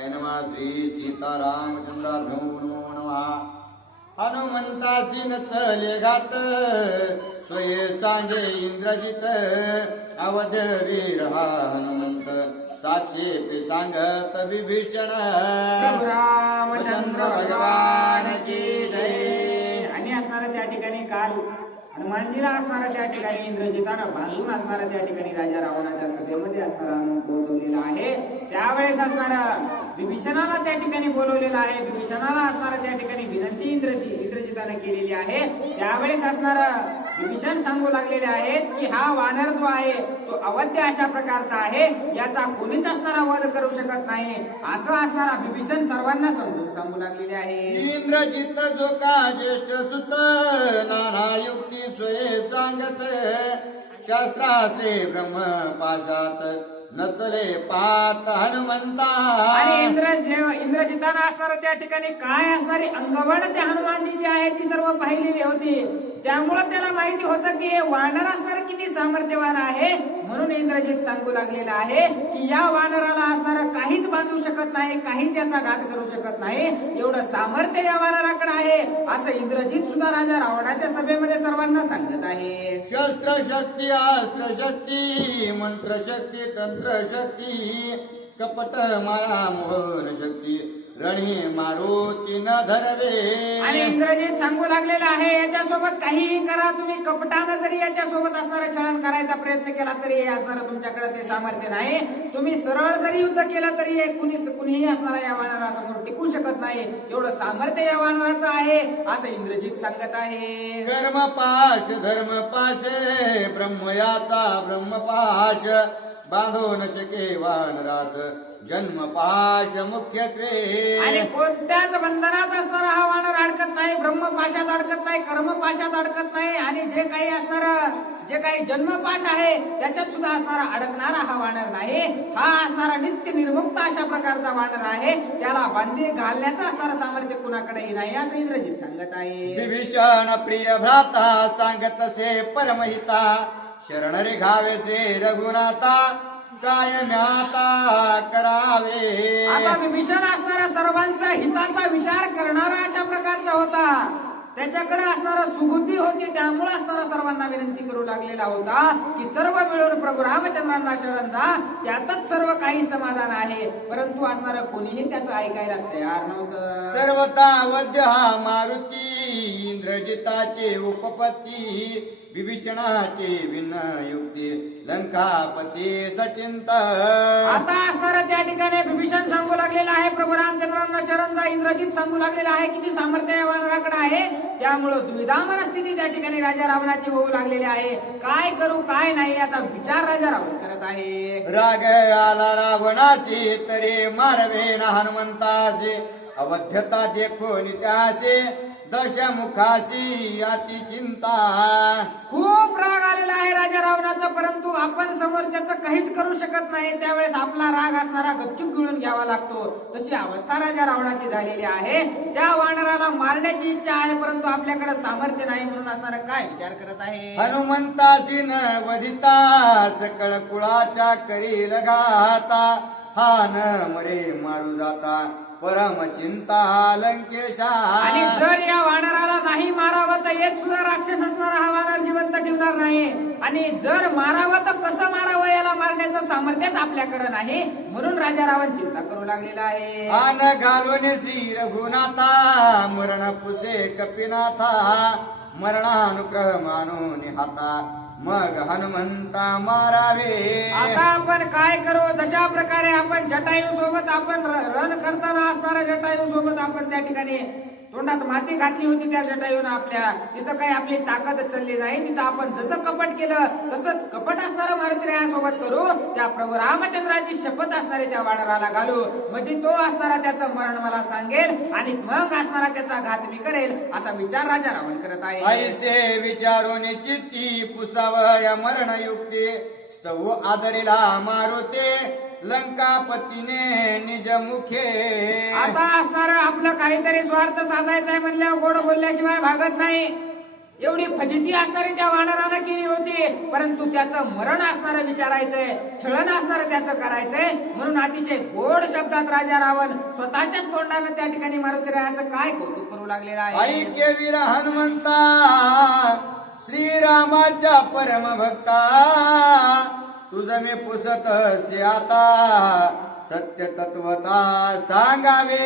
नमः श्री सीतारामचंद्राभ्यो नमो नमः। हनुमंतासी नचले घात स्वये सांगे इंद्रजित अवध वीर हा हनुमंत साचे पे सांगत विभीषण रामचंद्र भगवान की जय। आणि असणारा त्या ठिकाणी काल हनुमानजीला असणारा त्या ठिकाणी इंद्रजिताला बांधून असणारा त्या ठिकाणी राजा रावणाच्या सभेमध्ये असणारा हनुमान पोहोचवलेला आहे। त्यावेळेस असणारा विभीषणाला त्या ठिकाणी बोलवलेला आहे। विभीषणाला असणारा त्या ठिकाणी विनंती इंद्रजिताने केलेली आहे। त्यावेळेस असणारा विभीषण सांगू लागलेले आहेत की हा वानर जो आहे तो अवध्य अशा प्रकारचा आहे, याचा कोणीच असणारा वध करू शकत नाही असं असणारा विभीषण सर्वांना समजून सांगू लागलेले आहे। इंद्रजित जो का ज्येष्ठ सुत नाना युक्ती स्वये सांगत शास्त्राचे ब्रह्म पाशात नचले पात हनुमंता। आणि इंद्रजिताना असणारा त्या ठिकाणी काय असणारी अंगवड त्या हनुमानजी जी आहे ती सर्व पाहिलेली होती। त्यामुळे त्याला माहिती होतं की हे वानर असणारे किती सामर्थ्यवान आहे। म्हणून इंद्रजित सांगू लागलेला आहे की या वानराला असणारा काहीच बांधू शकत नाही, काहीच याचा घात करू शकत नाही, एवढं सामर्थ्य या वानराकडे आहे असं इंद्रजित सुद्धा राजा रावणाच्या सभेमध्ये सर्वांना सांगत आहे। शस्त्र शक्ती अस्त्र शक्ती मंत्र शक्ती तंत्र शक्ती कपट माया मोहन शक्ती रणी मारुती न धरवे। आणि इंद्रजित सांगू लागलेला आहे याच्यासोबत काहीही करा तुम्ही, कपटानं जरी याच्यासोबत असणारं छळण करायचा प्रयत्न केला तरी हे असणारं तुमच्याकडे ते सामर्थ्य नाही। तुम्ही सरळ जरी युद्ध केलं तरी हे कुणीही असणारा या वानरासमोर टिकू शकत नाही, एवढं सामर्थ्य या वानराचं आहे असं इंद्रजित सांगत आहे। कर्म पाश धर्म पाश ब्रह्मयाचा ब्रह्मपाश बांधो न शके वानरास जन्म पाश मुख्यत्वे। आणि कोणत्याच बंधनात असणारा हा वानर अडकत नाही, ब्रह्मपाशात अडकत नाही, कर्मपाशात अडकत नाही आणि जे काही जन्मपाश आहे त्याच्यात सुद्धा असणारा अडकणारा हा वानर नाही। हा असणारा नित्य निर्मुक्त अशा प्रकारचा वानर आहे, त्याला बांधी घालण्याचं असणारं सामर्थ्य कुणाकडेही नाही असं इंद्रजित सांगत आहे। विभीषण प्रिय भ्राता सांगत से परमहिता शरण रे घावे श्री रघुनाथा काय म्याता करावे। आता विभीषण असणारा सर्वांचा हिताचा विचार करणारा अशा प्रकारचा होता, त्याच्याकडे असणारा सुबुद्धी होती, त्यामुळे असणारा सर्वांना विनंती करू लागलेला होता की सर्व मिळून प्रभू रामचंद्रांना शरण जा, त्यातच सर्व काही समाधान आहे। परंतु असणारं कोणीही त्याचं ऐकायला तयार नव्हतं। सर्वता वद्य हा मारुती इंद्रजिताचे उपपत्ती विभीषणाचे विनयुक्ती लंकापती सचिंत। आता असणारा त्या ठिकाणी विभीषण सांगू लागलेला आहे प्रभू रामचंद्रांना शरण जा। इंद्रजित सांगू लागलेला आहे किती सामर्थ्य या वानराकडे आहे, त्यामुळे दुविधा मनस्थिती त्या ठिकाणी राजा रावणाची होऊ लागलेली आहे। काय करू काय नाही याचा विचार राजा रावण करत आहे। राग आला रावणासी तरी मारवे ना हनुमंतासी अवध्यता देखो नित्यासे दशमुखाची अति चिंता। खूप राग आलेला आहे राजा रावणाचा, परंतु आपण समोरच्याचं काहीच करू शकत नाही। त्यावेळेस आपला राग असणारा गपचूप गिळून घ्यावा लागतो, तशी अवस्था राजा रावणाची झालेली आहे। त्या वानराला मारण्याची इच्छा आहे, परंतु आपल्याकडे सामर्थ्य नाही, म्हणून असणारा काय विचार करत आहे। हनुमंतासी न वदिता सकळ कुळाच्या करी लगाता हा न मरे मारू जाता परम चिंता लंकेशा। आणि जर या वानराला नाही मारावं तर एक सुद्धा राक्षस असणारा हा वानर जिवंत ठेवणार नाही, आणि जर मारावं तर कसं मारावं याला मारण्याचं सामर्थ्यच आपल्याकडे नाही, म्हणून राजा रावण चिंता करू लागलेला आहे। आन घालून श्री रघुनाथा मरण पुसे कपिनाथा मरणानुग्रह मानून हाता मग हनुमंता मारावे। आता आपण काय करू, जशा प्रकारे आपण जटायू सोबत आपण रण करताना असणाऱ्या जटायू सोबत आपण त्या ठिकाणी तोंडात माती घातली होती त्या जटायूनं आपल्या, तिथं काही आपली ताकद चालली नाही, तिथं आपण जसं कपट केलं तसंच कपट असणारं मारुतीरायासोबत करू, त्या प्रभू रामचंद्राची शपथ असणारे त्या वानराला घालू, म्हणजे तो असणारा त्याचं मरण मला सांगेल आणि मग असणारा त्याचा घात मी करेल असा विचार राजा रावण करत आहे। ऐसे विचारून चित्ती पुसावया मरण युक्ती स्तव आदरीला मारुते लंकापतीने निज मुखे। आता असणारा आपलं काहीतरी स्वार्थ साधायचा आहे म्हणल्यावर गोड बोलल्याशिवाय भागत नाही। एवढी फजिती असणारी त्या वानरानं केली होती, परंतु त्याचं मरण असणारं विचारायचंय, छळण असणारं त्याचं करायचंय, म्हणून अतिशय गोड शब्दात राजा रावण स्वतःच्या तोंडानं त्या ठिकाणी मारुतीरायाचं काय कौतुक करू लागलेला आहे. ऐके वीर हनुमंता श्रीरामाच्या परम भक्ता, तुझं मी पुसत आता सत्य तत्वता सांगावे.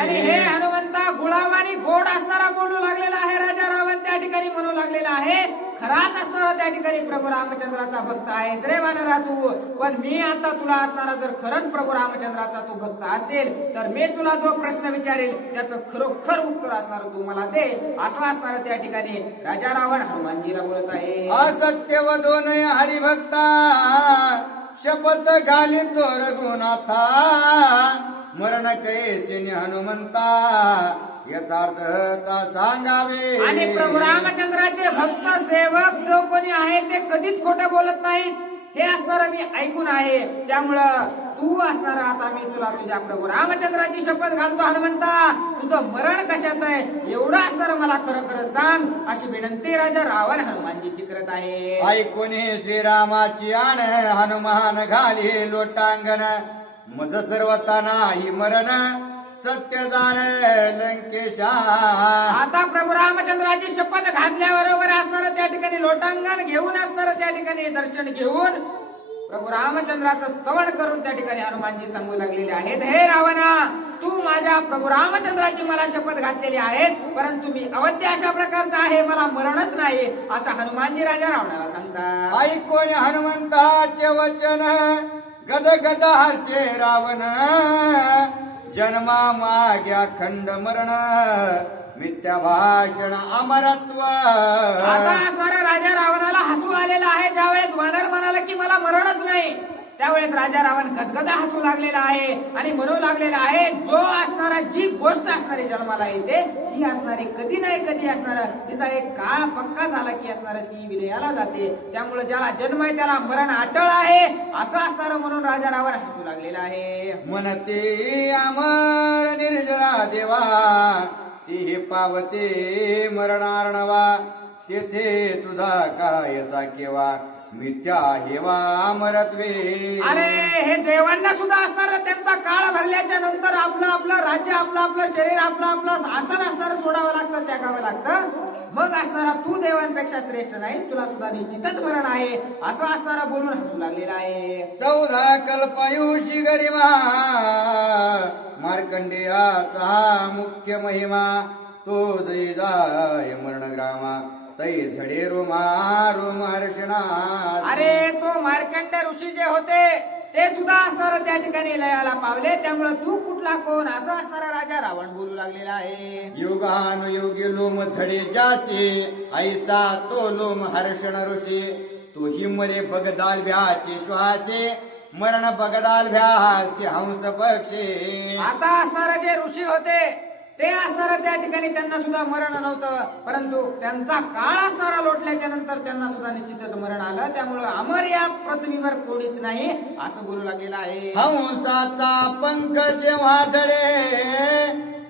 आणि हे हनुमंता गुलाबानी गोड असणारा बोलू लागलेला आहे राजा रावण त्या ठिकाणी म्हणू लागलेला आहे, खराच असणारा त्या ठिकाणी प्रभू रामचंद्राचा भक्त आहेस रे वानरा तू. पण मी आता तुला असणारा जर खरंच प्रभू रामचंद्राचा तू भक्त असेल तर मी तुला जो प्रश्न विचारेल त्याचं खरोखर उत्तर असणार तू मला दे, असं असणार त्या ठिकाणी राजा रावण हनुमानजीला बोलत आहे. असत्य वदो नय हरिभक्ता, शपथ घाली तो रघुनाथा, मरण कैसिनी हनुमंता यथार्थता सांगावे. आणि प्रभू रामचंद्राचे भक्त सेवक जो कोणी आहे ते कधीच खोटं बोलत नाही हे असणार मी ऐकून आहे. त्यामुळं तू असणार आता मी तुला तुझ्या प्रभू रामचंद्राची शपथ घालतो हनुमंता, तुझं मरण कशात आहे एवढं असणार मला खरं खरं सांग, अशी विनंती राजा रावण हनुमानजीची करत आहे. ऐकून श्रीरामाची आण हनुमान घाली लोटांगण, मज सर्वता नाही मरण सत्य जाण लंकेशा. आता प्रभू रामचंद्राची शपथ घातल्याबरोबर असणार त्या ठिकाणी लोटांगण घेऊन असणार त्या ठिकाणी दर्शन घेऊन प्रभू रामचंद्राचं स्तवन करून त्या ठिकाणी हनुमानजी सांगू लागलेले आहेत, हे रावणा तू माझ्या प्रभू रामचंद्राची मला शपथ घातलेली आहेस, परंतु मी अवध्य अशा प्रकारचा आहे, मला मरणच नाही, असं हनुमानजी राजा रावणाला सांगतात. ऐकून हनुमंताचे वचन गदगद हास्य रावण, जन्मा माग्या खंड मरण मिथ्या भाषण अमरत्व. आता असणाऱ्या राजा रावणाला हसू आलेला आहे. ज्यावेळेस वानर म्हणाला की मला मरणच नाही, त्यावेळेस राजा रावण गदगदा हसू लागलेला आहे आणि म्हणू लागलेला आहे, जो असणारा जी गोष्ट असणारी जन्माला येते ती असणारी कधी नाही कधी असणार, तिचा एक काळ पक्का झाला की असणार ती विलयाला जाते. त्यामुळे ज्याला जन्म आहे त्याला मरण अटळ आहे असं असणार म्हणून राजा रावण हसू लागलेला आहे. म्हणते अमर निर्जरा देवा, ती पावते मरणार्णवा, तेथे तुझा कायचा केवा मिथ्या हेवा अमरत्वे. अरे हे देवांना सुद्धा असणार त्यांचा काळ भरल्याच्या नंतर आपलं आपलं राज्य आपलं आपलं शरीर आपलं आपलं आसन असणार सोडावं लागतं, त्यागावं लागतं. मग असणारा तू देवांपेक्षा श्रेष्ठ नाहीस, तुला सुद्धा निश्चितच मरण आहे असं असणारा बोलून हसू लागलेला आहे. 14 कल्पायुषी गरिमा, मार्कंडेयाचा मुख्य महिमा, तो जय जाय मरणग्रामा, तै झडे रोमा रोम हर्षणा. अरे तो मार्कंड ऋषी जे होते ते सुद्धा असणार त्या ठिकाणी लयाला पावले, त्यामुळे तू कुठला कोण असं असणारा राजा रावण बोलू लागलेला आहे. युगानुयोगी लोम झडे जासे, ऐसा तो लोम हर्षण ऋषी, तो हिमरे बगदाल भ्याचे श्वासे, मरण बगदाल भ्यासे हंस पक्षे. आता असणारे जे ऋषी होते ते असणारा त्या ठिकाणी त्यांना सुद्धा मरण नव्हतं, परंतु त्यांचा काळ असणारा लोटल्याच्या नंतर त्यांना सुद्धा निश्चितच मरण आलं. त्यामुळे अमर या पृथ्वीवर कोणीच नाही असं बोलू लागलेलं आहे. हंसाचा पंख जेव्हा झडे,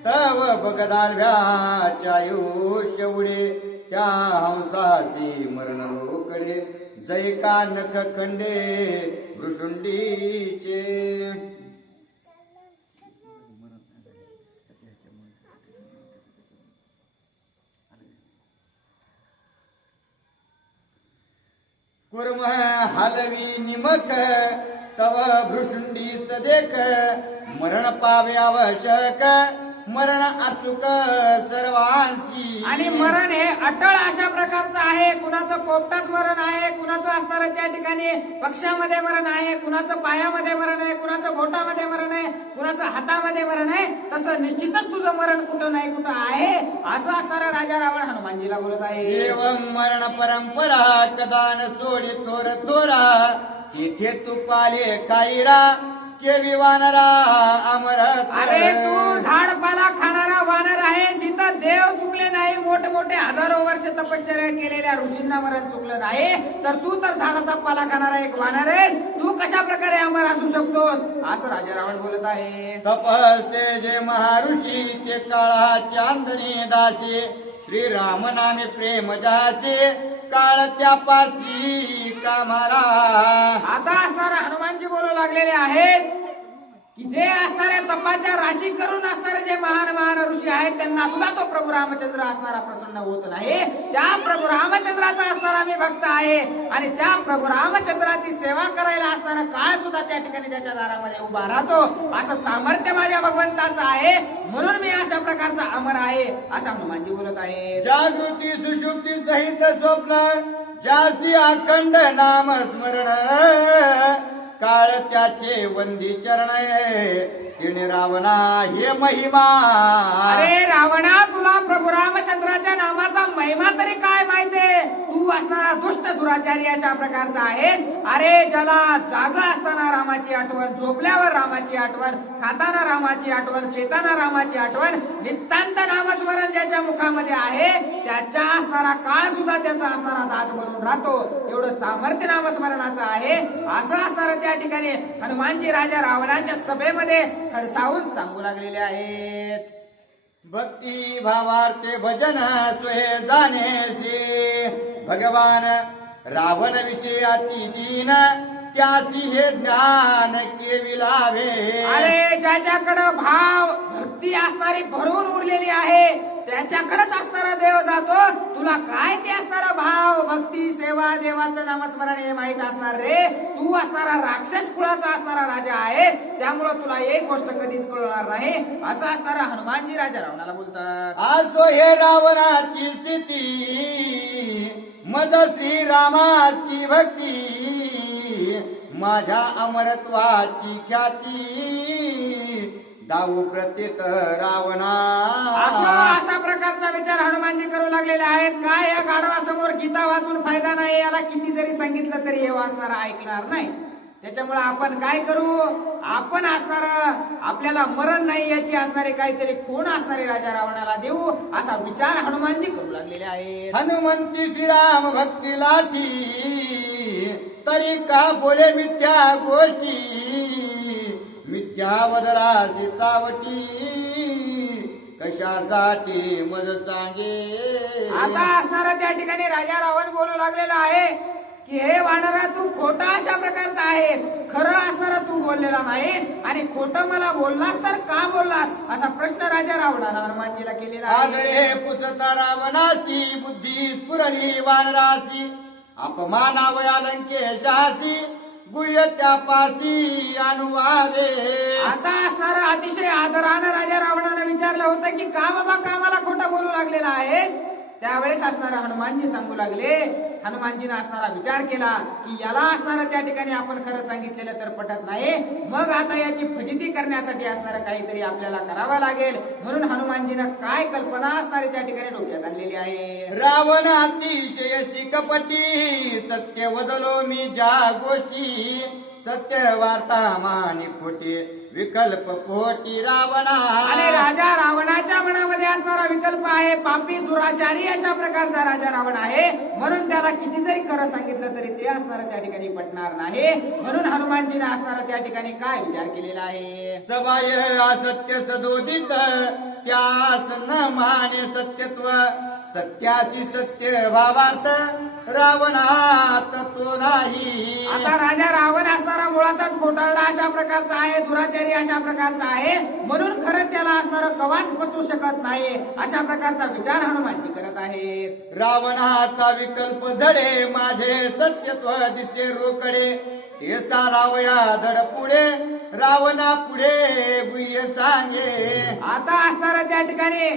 तव बगदाल भ्याच्या आयुष्य उडे, त्या हंसाची मरण रोकडे, जय का नख खंडे भृशुंडीचे. कुर्म हलवी निमक, तव भृशुंडी सदेक, मरण पावे आवश्यक, मरण अचूक सर्वांची. आणि मरण हे अटळ अशा प्रकारचं आहे, कुणाचं पोपटात मरण आहे, कुणाचं असणार त्या ठिकाणी पक्षामध्ये मरण आहे, कुणाचं पायामध्ये मरण आहे, कुणाचं बोटामध्ये मरण आहे, कुणाचं हातामध्ये मरण आहे. तसं निश्चितच तुझं मरण कुठं नाही कुठं आहे असं असणारा राजा रावण हनुमानजीला बोलत आहे. एवं मरण परंपरा कदान सोडी थोर थोरा, तिथे तू पाले काईरा केवी वानरा अमरत. अरे तू झाडपाला खाणारा वानर आहे, सीता देव चुकले नाही, मोठमोठे हजारो वर्ष तपश्चर्या केलेल्या ऋषींना मरण चुकलं नाही, तर तू तर झाडाचा पाला खाणारा एक वानर आहेस, तू कशा प्रकारे अमर असू शकतोस असं राजा रावण बोलत आहे. तपस्ते जे महाऋषी, ते काळाचे अंधने दासी, श्रीराम नामे प्रेम जासे काळ त्यापासी कामारा. आता असणारा हनुमानजी बोलू लागलेले आहेत की जे असणाऱ्या तपाच्या राशी करून असणारे जे महान महान ऋषी आहेत त्यांना सुद्धा तो प्रभू रामचंद्र असणारा प्रसन्न होत नाही. त्या प्रभू रामचंद्राचा असणारा मी भक्त आहे आणि त्या प्रभू रामचंद्राची सेवा करायला असणारा काळ सुद्धा त्या ठिकाणी त्याच्या दारामध्ये उभा राहतो. असं सामर्थ्य माझ्या भगवंताचं आहे म्हणून मी अशा प्रकारचा अमर आहे असं हनुमानजी बोलत आहे. जागृती सुषुप्ती सहित स्वप्न ज्यासी अखंड नाम स्मरण काळ त्याचे वंदी चरण तिने रावणा हे महिमा. अरे रावणा तुला प्रभू रामचंद्राच्या नामाचा महिमा तरी काय माहितीये? तू असणारा दुष्ट दुराचारी अशा प्रकारचा आहेस. अरे ज्याला जाग असताना रामाची आठवण, झोपल्यावर रामाची आठवण, खाताना रामाची आठवण, पिताना रामाची आठवण, नितांत नामस्मरण ज्याच्या मुखामध्ये आहे त्याच्या असणारा काळ सुद्धा त्याचा असणारा दास बनून राहतो. एवढं सामर्थ्य नामस्मरणाचं आहे असं असणारं त्या ठिकाणी हनुमानजी राजा रावणाच्या सभेमध्ये खडसावून सांगू लागलेले आहेत. भक्ती भावार्थे भजन सोहे जाणेसी भगवान रावण विषय अति दीन त्यासी हे ज्ञान केविलावे. अरे ज्याच्याकडं भाव भक्ती असणारी भरून उरलेली आहे त्याच्याकडेच असणारा देव जातो. तुला काय ते असणारा भाव भक्ती सेवा देवाचं नामस्मरण हे माहित असणार रे. तू असणारा राक्षस कुळाचा असणारा राजा आहेस त्यामुळं तुला एक गोष्ट कधीच कळणार नाही असं असणारा हनुमानजी राजा रावणाला बोलतात. असो हे रावणाची स्थिती मज श्रीरामाची भक्ती माझ्या अमरत्वाची ख्याती दाऊ प्रत्येत रावणा. असा प्रकारचा विचार हनुमानजी करू लागलेले आहेत. काय या गाढवासमोर गीता वाचून फायदा नाही. याला किती जरी सांगितलं तरी हे वाचणारा ऐकणार नाही. त्याच्यामुळे आपण काय करू? आपण असणार आपल्याला मरण नाही याची असणारे काहीतरी खूण असणारे राजा रावणाला देऊ असा विचार हनुमानजी करू लागलेले आहेत. हनुमंती श्रीराम भक्ती लाठी तरी का बोले मिथ्या गोष्टी मिथ्या बदलाची चावटी कशासाठी मज सांगे. आता असणारा त्या ठिकाणी राजा रावण बोलू लागलेला आहे की हे वानरा तू खोटा अशा प्रकारचा आहेस. खरं असणारा तू बोललेला नाहीस आणि खोटं मला बोललास तर का बोललास असा प्रश्न राजा रावणानं हनुमानजीला केलेला आहे. आदरे पुसता रावणाची बुद्धी स्फुरली वानरासी अपमानावया लंकेशासी गुह्य त्यापासी अनुवादे. आता असणारा अतिशय आदरानं राजा रावणानं विचारलं होतं की का बाबा का मला खोटं बोलू लागलेला आहेस. त्यावेळेस असणारा हनुमानजी सांगू लागले. हनुमानजीनं असणारा विचार केला की याला असणारा त्या ठिकाणी आपण खरं सांगितलेलं तर पटत नाही. मग आता याची फजिती करण्यासाठी असणारं काहीतरी आपल्याला करावं लागेल. म्हणून हनुमानजीनं काय कल्पना असणारी त्या ठिकाणी डोक्यात आणलेली आहे. रावण अतिशय शिकपटी सत्य वदलो मी ज्या गोष्टी सत्य वार्ता मानी खोटे विकल्प पोटी रावणा. आणि राजा रावणाच्या मनामध्ये असणारा विकल्प आहे. पापी दुराचारी अशा प्रकारचा राजा रावण आहे. म्हणून त्याला किती जरी खरं सांगितलं तरी ते असणारं त्या ठिकाणी पटणार नाही. म्हणून हनुमानजीने असणारा त्या ठिकाणी काय विचार केलेला आहे. सबाय असत्य सदोदित त्यास न माने सत्यत्व सत्याची सत्य भावार्थ रावणात तो नाही. आता राजा रावण असणारा मुळातच खोटारडा अशा प्रकारचा आहे, दुराचारी अशा प्रकारचा आहे. म्हणून खरं त्याला असणारं कवाच पचू शकत नाही अशा प्रकारचा विचार हनुमानजी करत आहेत. रावणाचा विकल्प झडे माझे सत्यत्व दिसे रोकडे ते सारावया धड पुढे रावणा पुढे गुह्य सांगे. आता असणारा त्या ठिकाणी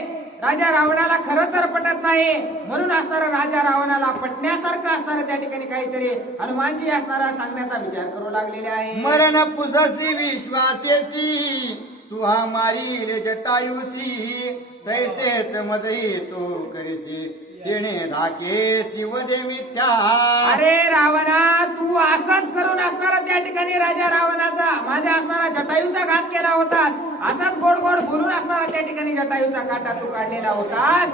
राजा रावणाला खरं तर पटत नाही. म्हणून असणारा राजा रावणाला पटण्यासारखं असणारं त्या ठिकाणी काहीतरी हनुमानजी असणारा सांगण्याचा विचार करू लागलेले आहे. मरण पुससी विश्वासेची तू हा मारील जटायुसी तैसेच मजही तो करीसी तेने धाके शिवदे मिथ्या. अरे रावणा तू असंच करून असणारा त्या ठिकाणी राजा रावणाचा माझ्या असणारा जटायूचा घात केला होतास. असाच गोड गोड बोलून असणारा त्या ठिकाणी जटायूचा काटा तू काढलेला होतास.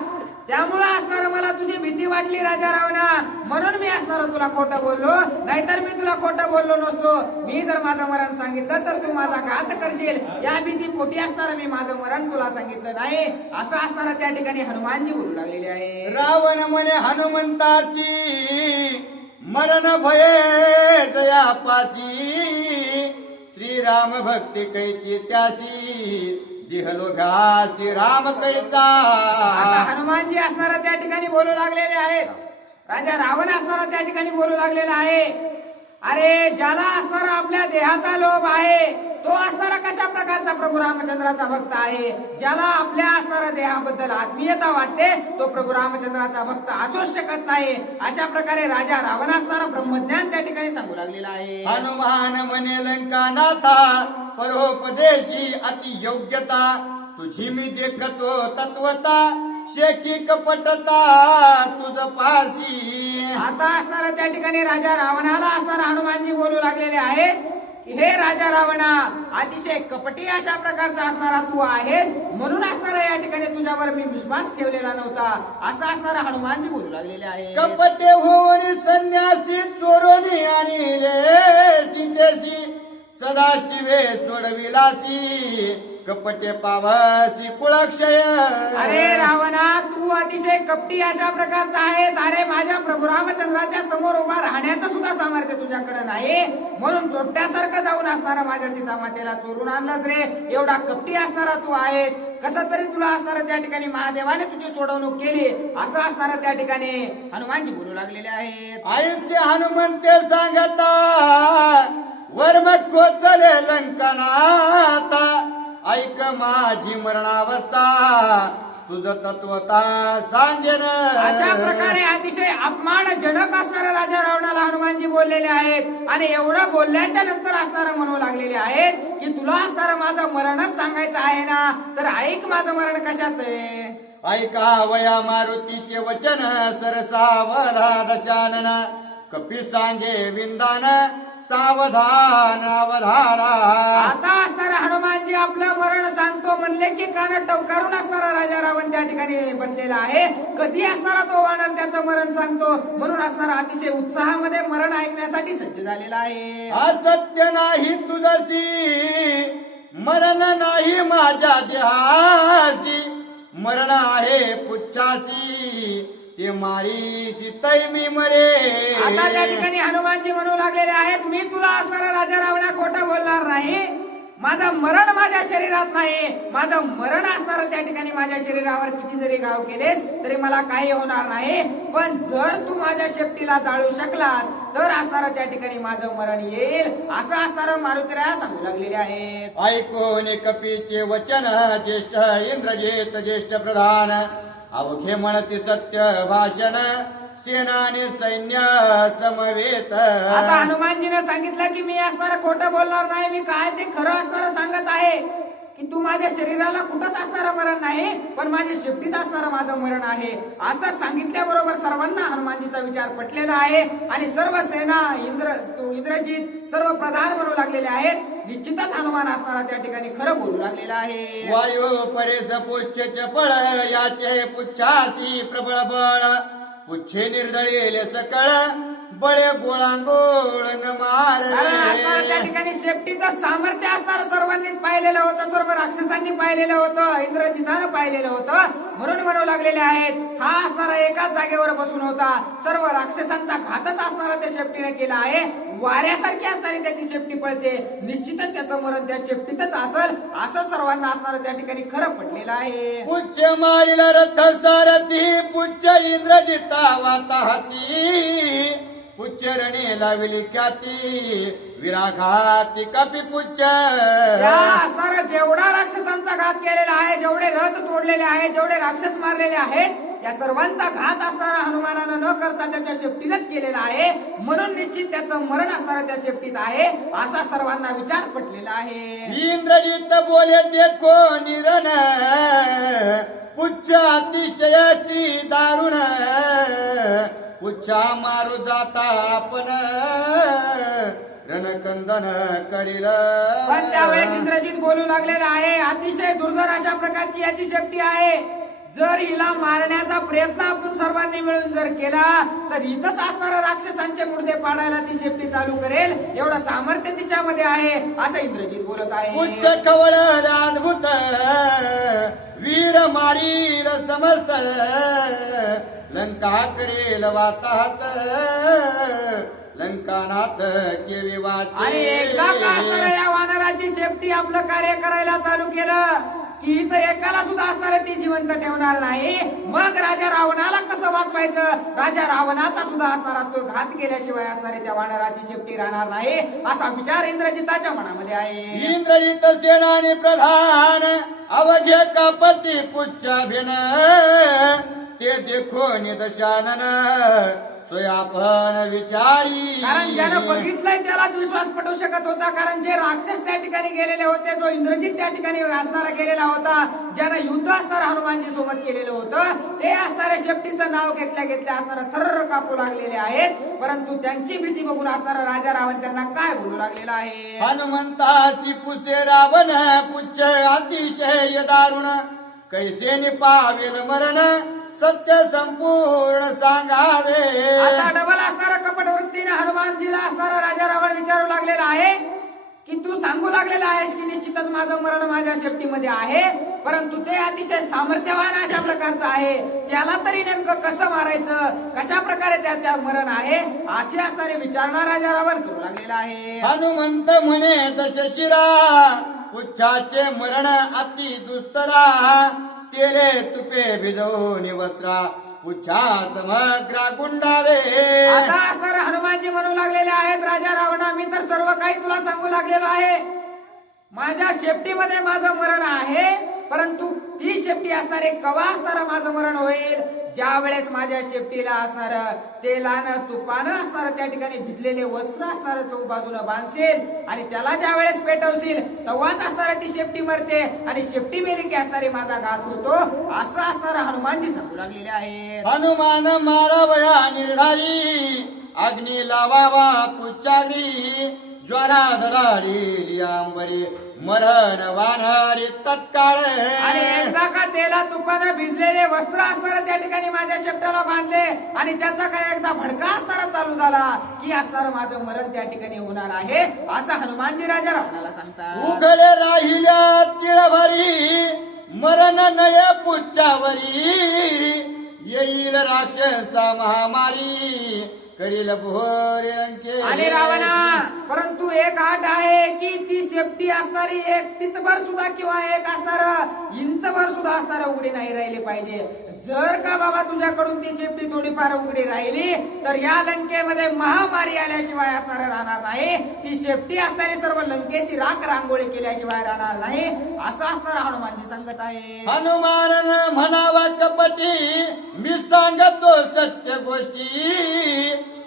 त्यामुळे असणार मला तुझी भीती वाटली राजा रावणा, म्हणून मी असणार तुला खोटं बोललो, नाहीतर मी तुला खोटं बोललो नसतो. मी जर माझं मरण सांगितलं तर तू माझा घात करशील, या भीती पोटी असणार मी माझं मरण तुला सांगितलं नाही, असं असणार त्या ठिकाणी हनुमानजी बोलू लागलेले आहे. रावण म्हणे हनुमंतासी मरण भये जयापासी, श्रीराम भक्ती कैची त्यासी दिहलो घासी राम कैचा. आता हनुमानजी असणारा त्या ठिकाणी बोलू लागलेले आहेत, राजा रावण असणारा त्या ठिकाणी बोलू लागलेला आहे. अरे ज्याला असणारा आपल्या देहाचा लोभ आहे तो असणारा कशा प्रकारचा प्रभू रामचंद्राचा भक्त आहे, ज्याला आपल्या असणाऱ्या देहाबद्दल आत्मीयता वाटते तो प्रभू रामचंद्राचा भक्त असूच शकत नाही. अशा प्रकारे राजा रावण असणारा ब्रह्मज्ञान त्या ठिकाणी सांगू लागलेला आहे. हनुमान म्हणे लंकानाथा परोपदेशी अति योग्यता, तुझी मी देखतो तत्वता शेकी कपटता तुझ पासी. आता असणारा त्या ठिकाणी राजा रावणाला असणारा हनुमानजी बोलू लागलेले आहेत की हे राजा रावणा, अतिशय कपटी अशा प्रकारचा असणारा तू आहेस, म्हणून असणारा या ठिकाणी तुझ्यावर मी विश्वास ठेवलेला नव्हता, असं असणारा हनुमानजी बोलू लागलेले आहे. कपटे होऊन संन्यासी चोरोनी आणले सिद्धेशी, सदाशिवे सोडविलासी कपटे पावसी कुळक्षय. अरे रावणा, तू अतिशय कपटी अशा प्रकारचा आहेस. अरे माझ्या प्रभू रामचंद्राच्या समोर उभा राहण्याचं सुद्धा सामर्थ्य तुझ्याकडे नाही, म्हणून चोट्यासारखं जाऊन असणारा माझ्या सीतामातेला चोरून आणलास रे. एवढा कपटी असणारा तू आहेस, कसं तरी तुला असणारा त्या ठिकाणी महादेवाने तुझी सोडवणूक केली, असं असणारा त्या ठिकाणी हनुमानजी बोलू लागलेले आहेत. आयुष्य हनुमंते सांगता वर्म कोचले लंकनाता, ऐक माझी मरणावस्था तुझ तत्वता सांगेन. अशा प्रकारे अतिशय अपमानजनक असणाऱ्या राजा रावणाला हनुमानजी बोललेले आहेत आणि एवढं बोलल्याच्या नंतर असणारा म्हणू लागलेले आहेत की तुला असणारं माझं मरणच सांगायचं आहे ना, तर ऐक माझं मरण कशात आहे. ऐका वया मारुतीचे वचन सरसावला दशानन, कपी सांगे विंदान सावधान अवधाना. आता असणारा हनुमानजी आपलं मरण सांगतो म्हणले की कान टवकारून असणारा राजा रावण त्या ठिकाणी बसलेला आहे. कधी असणारा तो वानर त्याचं मरण सांगतो, म्हणून असणारा अतिशय उत्साहामध्ये मरण ऐकण्यासाठी सज्ज झालेला आहे. असत्य नाही तुझसी मरण नाही माझ्या देहासी, मरण आहे पुच्छासी ते मारी तै मी मरे. आता त्या ठिकाणी हनुमानजी म्हणू लागलेले आहेत मी तुला असणारा राजा रावणा खोटं बोलणार नाही, माझं मरण माझ्या शरीरात नाही, माझं मरण असणार त्या ठिकाणी माझ्या शरीरावर किती जरी घाव केलेस तरी मला काही होणार नाही, पण जर तू माझ्या शेपटीला जाळू शकलास तर असणार त्या ठिकाणी माझं मरण येईल, असं असणार मारुतीराया सांगू लागलेले आहेत. ऐकून कपीचे वचन ज्येष्ठ इंद्रजित ज्येष्ठ प्रधान, अवघे म्हणती सत्य भाषण सेनानी सैन्य समवेत. आता हनुमानजीने सांगितलं की मी असणार खोटं बोलणार नाही, मी काय ते खरं असणार सांगत आहे की तू माझ्या शरीराला कुठंच असणारं मरण नाही, पण माझ्या शेपटीत असणारं माझं मरण आहे, असं सांगितल्याबरोबर सर्वांना हनुमानजीचा विचार पटलेला आहे आणि सर्व सेना इंद्रजित सर्व प्रधान म्हणू लागलेले आहेत. निश्चितच हनुमान असणारा त्या ठिकाणी खरं बोलू लागलेला आहे. वायू परेस पुच्छचे पळ याचे पुच्छासी प्रबळ बळ, पुच्छे निर्दळेले सकळ बळे गोळांगोळ न मार. त्या ठिकाणी शेपटीचं सामर्थ्य असणार सर्वांनीच पाहिलेलं होतं, सर्व राक्षसांनी पाहिलेलं होतं, इंद्रजितानं पाहिलेलं होतं, म्हणून म्हणू लागलेले आहेत हा असणारा एकाच जागेवर बसून होता, सर्व राक्षसांचा घातच असणारा त्या शेपटीने केला आहे. वाऱ्यासारखी असणारी त्याची शेपटी पळते, निश्चितच त्याचं मरण त्या शेपटीतच असेल, असं सर्वांना असणारं त्या ठिकाणी खरं पटलेलं आहे. पुच्छ मारिला रथ सारथी, पुच्छ इंद्रजिता वाता हाती, पुच्छ रणे लाविली ख्याती विराघाती कपी पुच्छ. असणारा जेवढा राक्षसांचा घात केलेला आहे, जेवढे रथ तोडलेले आहेत, जेवढे राक्षस मारलेले आहेत, या सर्वांचा घात असणारा हनुमानानं न करता त्याच्या शेपटीलाच केलेला आहे, म्हणून निश्चित त्याचं मरण असणारा त्या शेपटीत आहे, असा सर्वांना विचार पटलेला आहे. इंद्रजित बोले देखो निरण, पुच्छ अतिशयाची दारुण, पुच्छा मारू जाता आपण रणकंदन करील. पण त्यावेळेस इंद्रजित बोलू लागलेला आहे अतिशय दुर्धर अशा प्रकारची याची शेपटी आहे, जर हिला मारण्याचा प्रयत्न आपण सर्वांनी मिळून जर केला तर इथंच असणाऱ्या राक्षसांचे मुर्दे पाडायला ती शेपटी चालू करेल, एवढं सामर्थ्य तिच्यामध्ये आहे असं इंद्रजित बोलत आहे. उच्च कवळ अद्भुत वीर मारील समस्त लंका करेल वाताहत लंकानाथ केवी वाचे. आणि एकदा का असणाऱ्या या वानराची शेपटी आपलं कार्य करायला चालू केलं की इथं एकाला सुद्धा असणारे ती जिवंत ठेवणार नाही. मग राजा रावणाला कसं वाचवायचं, राजा रावणाचा सुद्धा असणारा तो घात केल्याशिवाय असणारे त्या वानराची शेपटी राहणार नाही असा विचार इंद्रजिताच्या मनामध्ये आहे. इंद्रजित सेनानी प्रधान अवघे कापती पुच्छाभिन ते देखो निदशानन स्वयापन विचारी. कारण ज्यानं बघितलंय त्यालाच विश्वास पटवू शकत होता, कारण जे राक्षस त्या ठिकाणी गेलेले होते, जो इंद्रजित त्या ठिकाणी असणारा गेलेला होता, ज्यानं युद्ध असणारा हनुमानजी सोबत केलेलं होतं, ते असणाऱ्या शेपटीचं नाव घेतल्या घेतल्या असणारा थर्र कापू लागलेले आहेत. परंतु त्यांची भीती बघून असणारा राजा रावण त्यांना काय बोलू लागलेला आहे. हनुमंतासी पुसे रावण पुच्छ अतिशय दारुण कैसे निपावेल मरण सत्य संपूर्ण सांगावे. आता डबल असणारा कपट वृत्तीने हनुमानजीला असणारा राजा रावण विचारू लागलेला आहे की तू सांगू लागलेला आहेस की निश्चितच माझं मरण माझ्या शेपटीमध्ये आहे, परंतु ते अतिशय सामर्थ्यवान अशा प्रकारचं आहे, त्याला तरी नेमकं कसं मारायचं, कशा प्रकारे त्याच्या मरण आहे असे असणारे विचारणा राजा रावण करू लागलेला आहे. हनुमंत म्हणे दशशिरा पुच्छाचे मरण अति दुस्तरा तेले तुपे भिजवून वस्त्रा पुच्छा समग्र गुंडावे. आता असणारे हनुमानजी म्हणू लागलेले आहेत, राजा रावणा मी तर सर्व काही तुला सांगू लागलेलो आहे, माझ्या शेपटीमध्ये माझं मरण आहे, परंतु ती शेपटी असणारे कवा असणारं माझं मरण होईल, ज्या वेळेस माझ्या शेपटीला असणार तेलानं तुपानं असणार त्या ठिकाणी भिजलेले वस्त्र असणार चौबाजूनं बांधशील आणि त्याला ज्या वेळेस पेटवशील तेव्हाच असणार ती शेपटी मरते आणि शेपटी मेली की असणारे माझा घात होतो असं असणार हनुमानजी सांगू लागलेले आहे. हनुमान मारावया निर्धारी अग्नी लावावा पुच्छाग्री ज्वाला धडाडी अंबरी मरण वानरी तत्काळ. आणि एकदा का तेला तुपानं भिजलेले वस्त्र असणार त्या ठिकाणी माझ्या शेपटाला बांधले आणि त्याचा काय एकदा भडका असणारा चालू झाला की असणार माझं मरण त्या ठिकाणी होणार आहे असं हनुमानजी राजा रावणाला सांगतात. उघडे राहिल्या तिळभरी मरण नये पुच्छावरी येईल राक्षसा महामारी करील भोरे अंके. आणि रावणा परंतु एक आठ आहे की ती शेपटी असणारी एक तिचभर सुद्धा किंवा एक असणार इंचभर सुद्धा असणार उघडी नाही राहिली पाहिजे. जर का बाबा तुझ्याकडून ती शेपटी थोडीफार उघडी राहिली तर या लंकेमध्ये महामारी आल्याशिवाय असणार राहणार नाही, ती शेपटी असणारी सर्व लंकेची राख रांगोळी केल्याशिवाय राहणार नाही असं असणार हनुमानजी सांगत आहे. हनुमान म्हणावा कपटी मी सांगतो सत्य गोष्टी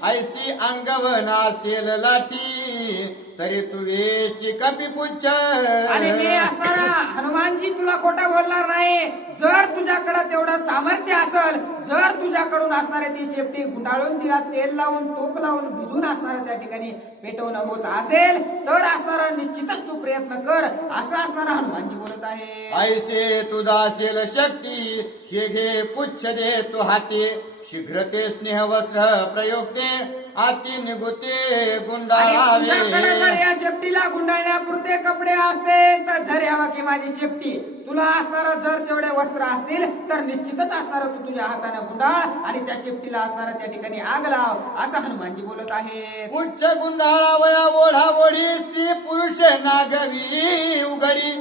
ऐसी अंगवना असेल लाठी तरी तू वेशी कपी पुच्छ. आणि मी असणारा हनुमानजी तुला खोटं बोलणार नाही, जर तुझ्याकडे तेवढं सामर्थ्य असेल, जर तुझ्याकडून असणारे ती शेपटी गुंडाळून तिला तेल लावून तूप लावून भिजून असणारा त्या ठिकाणी पेटवणं होत असेल तर असणारा निश्चितच तू प्रयत्न कर असं असणारा हनुमानजी बोलत आहे. ऐसे तुझा असेल शक्ती हे घे पुच्छ दे तू हाती शीघ्र ते स्नेह वस्त्र प्रयोगते आती निगुते गुंडाळावे. जर या शेपटीला गुंडाळण्यापुरते कपडे असतील तर धर यावा की माझी शेपटी, तुला असणार जर तेवढे वस्त्र असतील तर निश्चितच असणार तू तुझ्या हाताने गुंडाळ आणि त्या शेपटीला असणार त्या ठिकाणी आग लाव असं हनुमानजी बोलत आहे. उच्च गुंडाळावया ओढा ओढी स्त्री पुरुष नागवी उघडी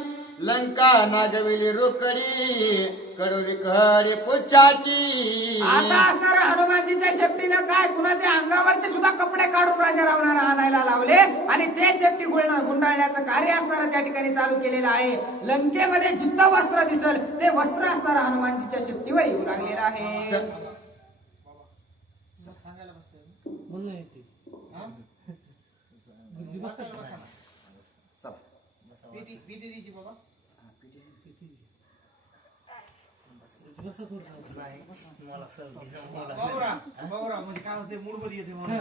लंका नागविली रोकडी कडवी कडी पुच्छाची. आता असणाऱ्या हनुमानजीच्या शेपटीनं काय कुणाच्या अंगावरचे सुद्धा कपडे काढून राजा रावणाला आणायला लावले आणि ते शेपटी गुंडाळण्याचं कार्य असणारं त्या ठिकाणी चालू केलेलं आहे. लंकेमध्ये जिथं वस्त्र दिसल ते वस्त्र असणारा हनुमानजीच्या शेपटीवर येऊ लागलेलं आहे. बाबूराव म्हणजे काय होते मूड मध्ये येते म्हणून